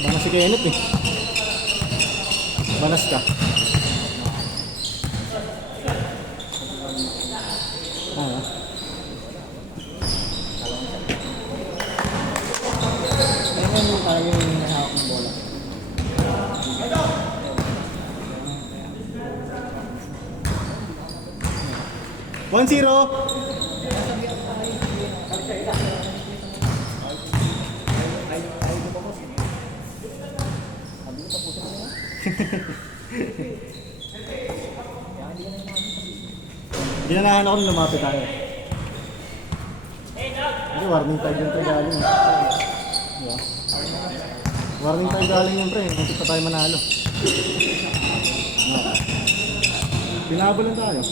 Banas si Kenneth eh. Banas ka. Ah. Ngayon tayo yung nahawak ng bola. One zero. Ginanahan ako nung lumapit tayo. Kasi warning tayo dyan tayo galing. Diba? Warning tayo galing yun pre, kung pa tayo manalo. Pinabalan tayo.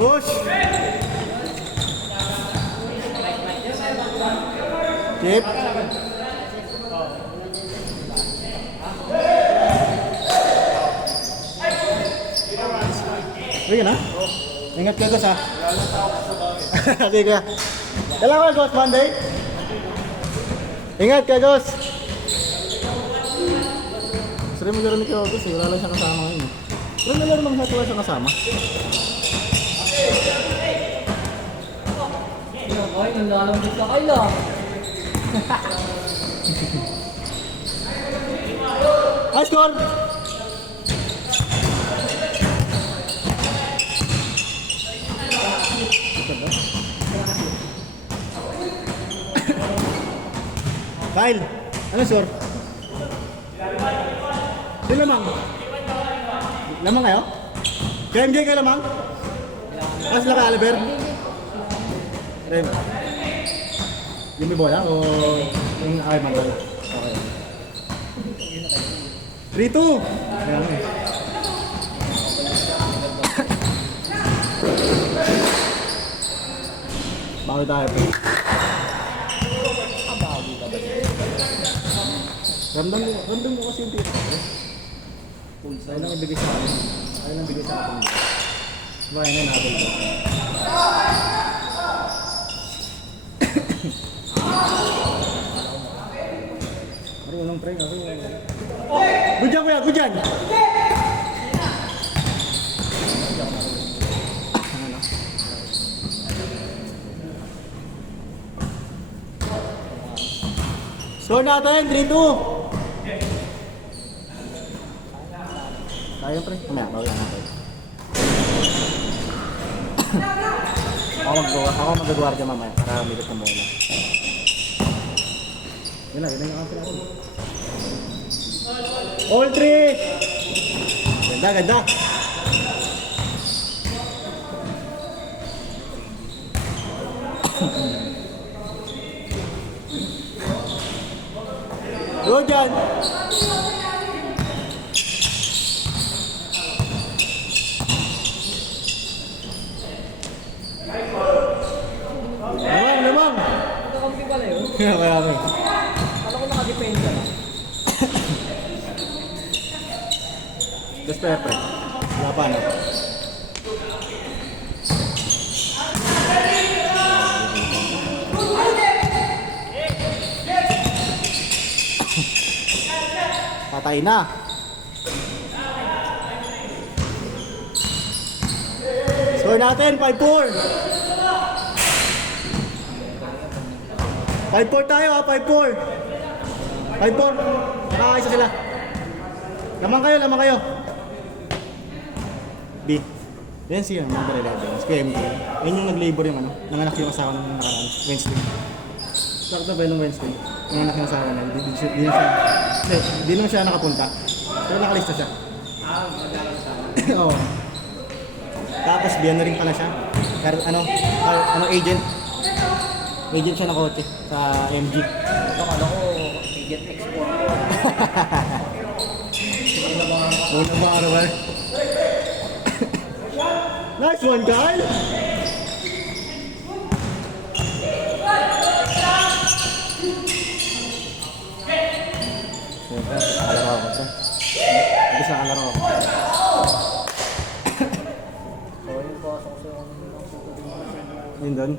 Push! Chip! Sige na? Ingat ka Gus ha? Sige ka. Kailangan ka Gus Monday? Ingat ka Gus! Sari mo gano'n ni Gus eh, wala lang siya kasama ngayon eh. Pero nalaro naman siya, wala siya kasama. Ay, nanlalambot ka kayo lang. High score! Kyle, ano score? Di lamang? Lamang kayo? KMJ kayo lamang? Ano sila ka Oliver? Rem. Yung may bola o yung ay mangal? Okay. 3-2! Ayan eh. Bawi tayo po. Random mo kasi yung tira. Ayaw lang ibigay sa akin. Ayaw lang ibigay sa akin. Diba yun na natin ito. Marunong pre, marunong. Good job kuya, good job! Score natin, 3-2! Tayo pre, mamaya, bawi lang natin. Ako mag-guardia mamaya para umikot ng bola. Yun lang yung after ako. All 3! Ganda, ganda! Go dyan! Lamang! Nakakampi pala yun. Kaya kaya. Kala ko nakadepensa na. Tapos pre. Wala pa na. Patay na. Score natin, 5-4. 5-4 tayo ha, 5-4. 5-4. Isa sila. Lamang kayo. B. Yan siya, number 11. SQMD. Yan yung nag-labor yung ano. Nanganak yung asawa ng nakaraan. Wednesday. Sakto ba yung Wednesday? Nanganak yung asawa na. Di naman siya nakapunta. Pero nakalista siya. Oo. Tapos biyan na rin pala siya. Agent. Agent siya na kotse sa MG. Akala ko, agent export. Muna ba araw Nice one, Kyle! Siyempre, nakalaro ako ito. Hindi sa nakalaro ako. Yun doon.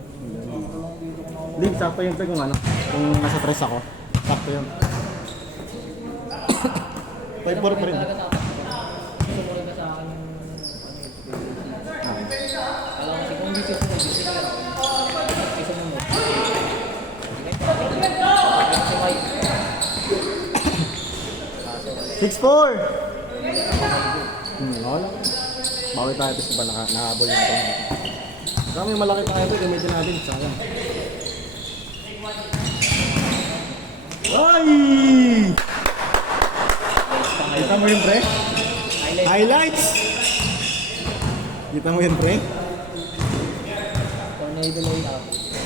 League, sakto yun pre kung ano. Kung nasa tres ako. Sakto yun. 5-4 pa rin. Talaga dapat. Sumunod na sa akin yung alam kasi kung hindi sumunod, hindi sila ako. Kasi sumunod. Si Mike. 6-4! Wala. Bawi tayo tapos ba nakahabol natin. Saka may malaki tayo ito, gamitin natin. Sayang. Ay! Kita mo yun, pre? Highlights! Kita mo yun, pre? Tornado layup.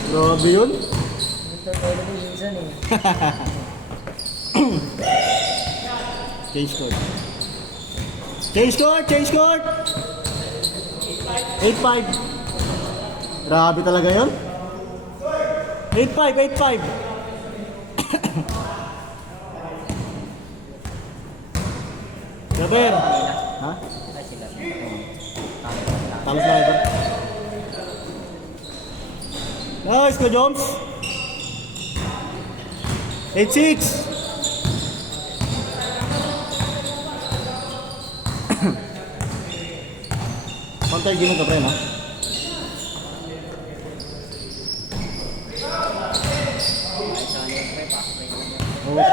Grabe yun. Tornado minsan eh. Change court. Change court! Change court! 8-5. Grabe talaga yun. 8-5, 8-5. Gaber. Ha? Ay sila. Talo sniper. Nice, go Jones. 8-6. Counter game ka pre, no? Oh.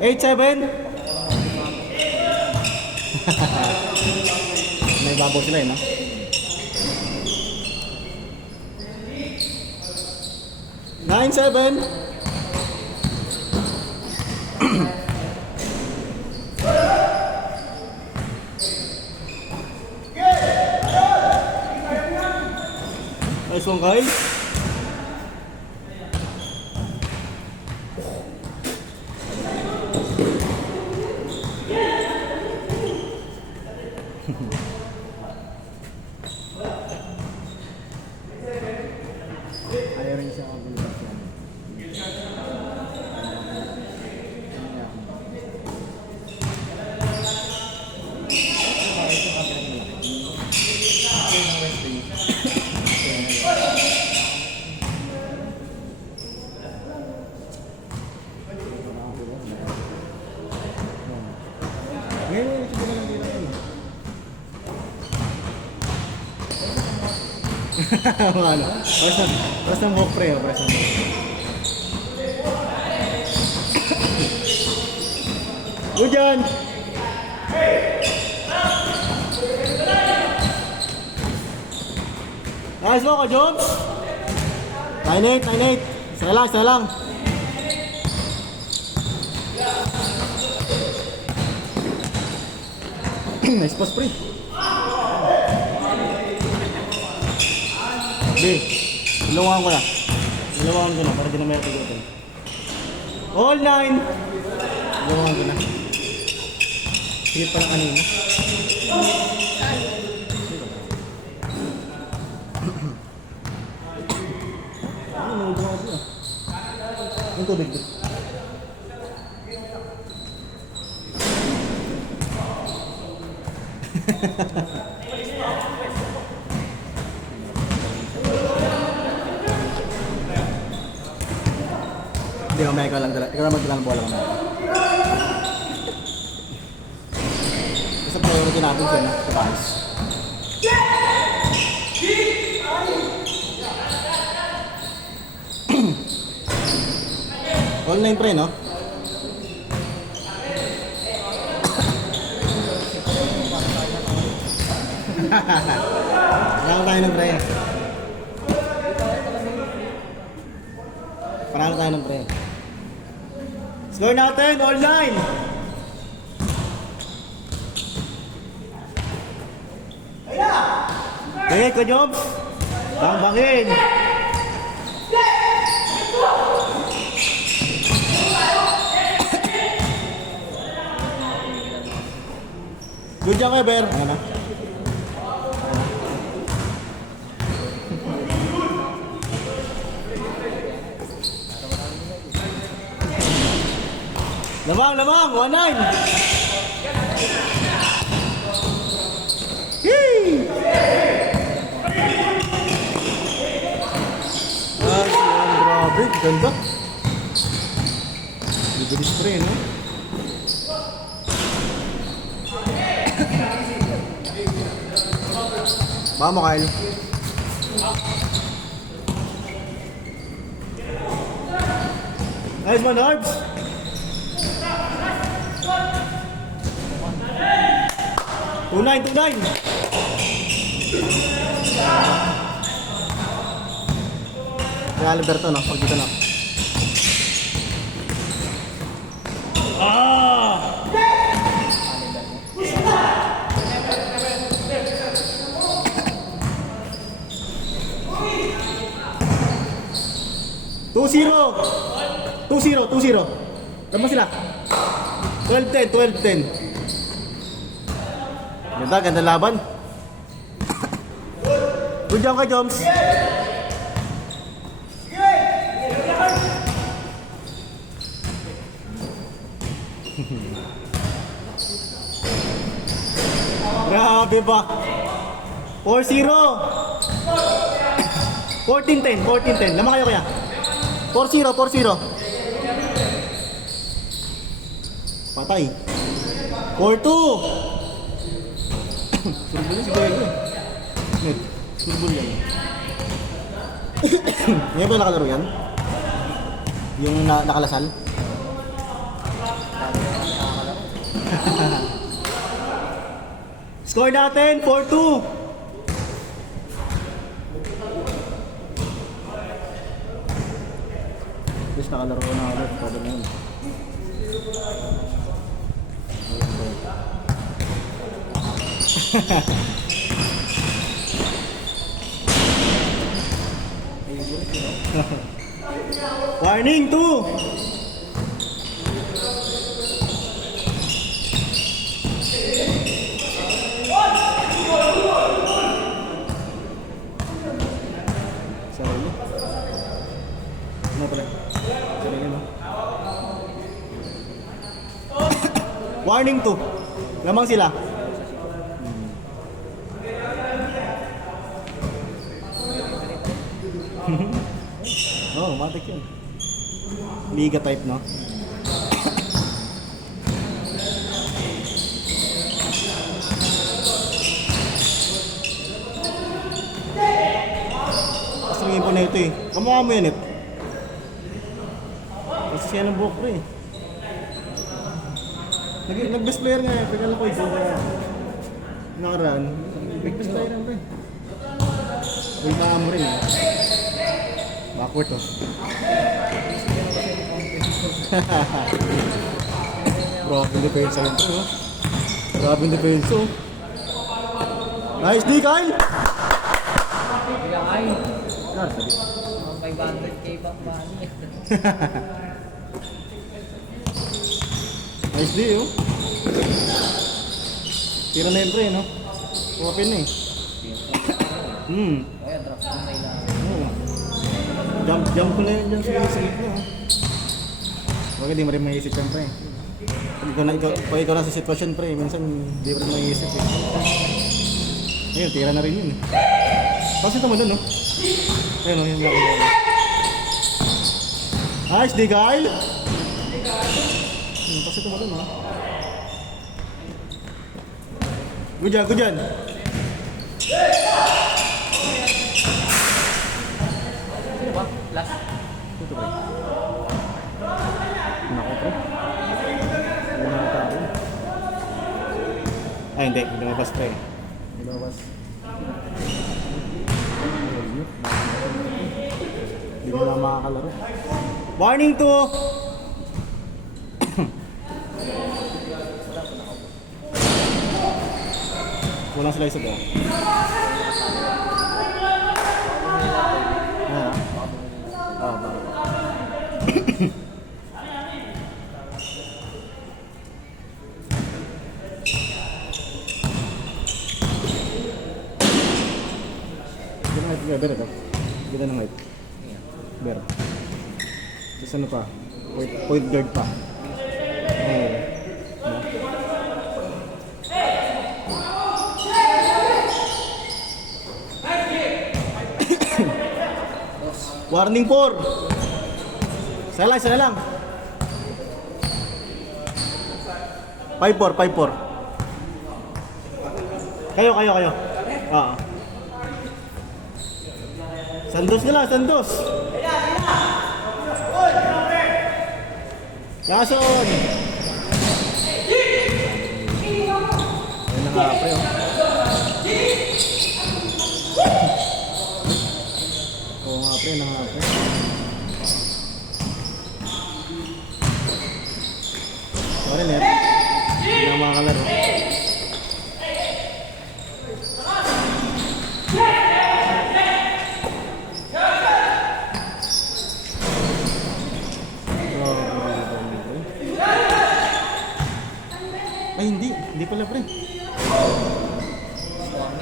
8-7. May babaw sila eh, no? Nine, 7. Nice one, Kyle. Ayaw rin siya ako gulat yan. Ngayon, ito ba lang dito? Ano? Paras ng walk pre, paras ng walk. Go dyan! Nice mo ko, Jones! 9-8, 9-8. Isa lang, isa lang. Nice pass pre. B, ilawangan ko na. Ilawangan ko na para di na may tigutin. All 9. Ilawangan ko na. Sige pa lang kanina. Ano, nangudong ako ah. Yung tubig doon. Hindi, mamaya ikaw lang dala. Ikaw lang magdala ng bola mamaya. Kasi priority natin siya na sa pass. All 9 pre, no? Panalo tayo ng pre. Panalo tayo ng pre. Score natin, all 9! Bangin ko, Jobs! Bangin! Good job, Eber! Ano na? Lamang, 1-9! Ganda. Bibilis pa rin, no? Baka mo, Kyle. Nice man, Harbs! Tunay. Kaya Alberto, no? Pag dito, no? Ah! Two zero. Tama sila. 12-10. Ganda laban. Good job kay Joms. Grabe ba? 4-0. 14-10. Lamang kayo kaya. 4-0. Patay. 4-2. Surbol na si Diego eh. Surbol yan. Ngayon ba nakalaro yan? Yung nakalasal? Score natin, 4-2. Tapos nakalaro na ulit. Pwede na yun. Warning 2. Sorry. Ano pala? Sorry no. Warning 2. Lamang sila. Oh, matik yun. Liga type, no? Kasingin po na ito eh. Kamukha mo yan eh. Kasi siya ng buhok ko eh. Nag-best player nga eh. Pagkala ko ito. Nakaraan. Big-best player nga eh. Uy, maamo rin eh. Backward oh. Grabe yung depensa yun to, no? Grabe yung depensa, oh. Nice D, Kyle! Bilang ay. Sabi. 500k back ba? Nice D, oh. Tira na yun, pre, no? Open na eh. Kaya drop na sa ilang. Jump ko na yun dyan sa gitna, oh. Huwag di mo rin maisip yan, pre. Pag ikaw na sa sitwasyon, pre, minsan di mo rin maisip eh. Ayun, tira na rin yun eh. Tapos ito mo dun, no? Ayun, yung laki mo. Nice, di Kyle! Tapos ito mo dun, no? Good job. Sino ba? Last. Ito, pre. Nako, pre. Wala na tao. Ay, hindi. Lumabas, pre. Lumabas. Hindi mo na makakalaro. Warning to! Walang sila isa ba? Ba. Better ito. Ganda ng height. Better. Tapos ano pa? Point guard pa. Oh. Warning 4. Isa na lang. 5-4, 5-4. Kayo. Oo. Sandos na lang, sandos. Lason. Ayun na nga, pre, oh. Oo nga, pre, Sorry, Net. Hindi na makakalaro. Ay, hindi pala, pre.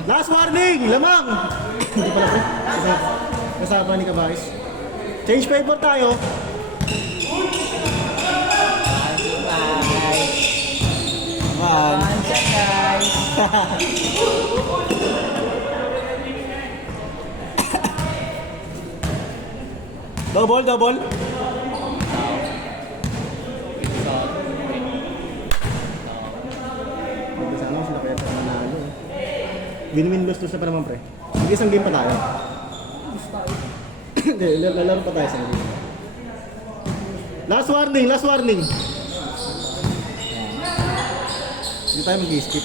Last warning! Lamang! Hindi pala, pre. Kasama ni Kabais. Change paper tayo. Man. Handshake, guys. Double. Sana sila kaya tayo manalo. Win-win lose na pa naman, pre. Sige, isang game pa tayo. Hindi, lalaro pa tayo sa game. Last warning. Hindi tayo mag-skip.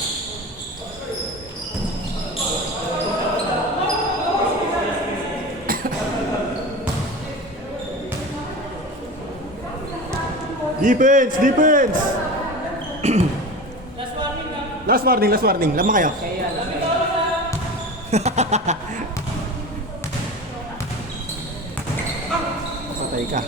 Defense! Last warning. Lamang kayo. Patay ka.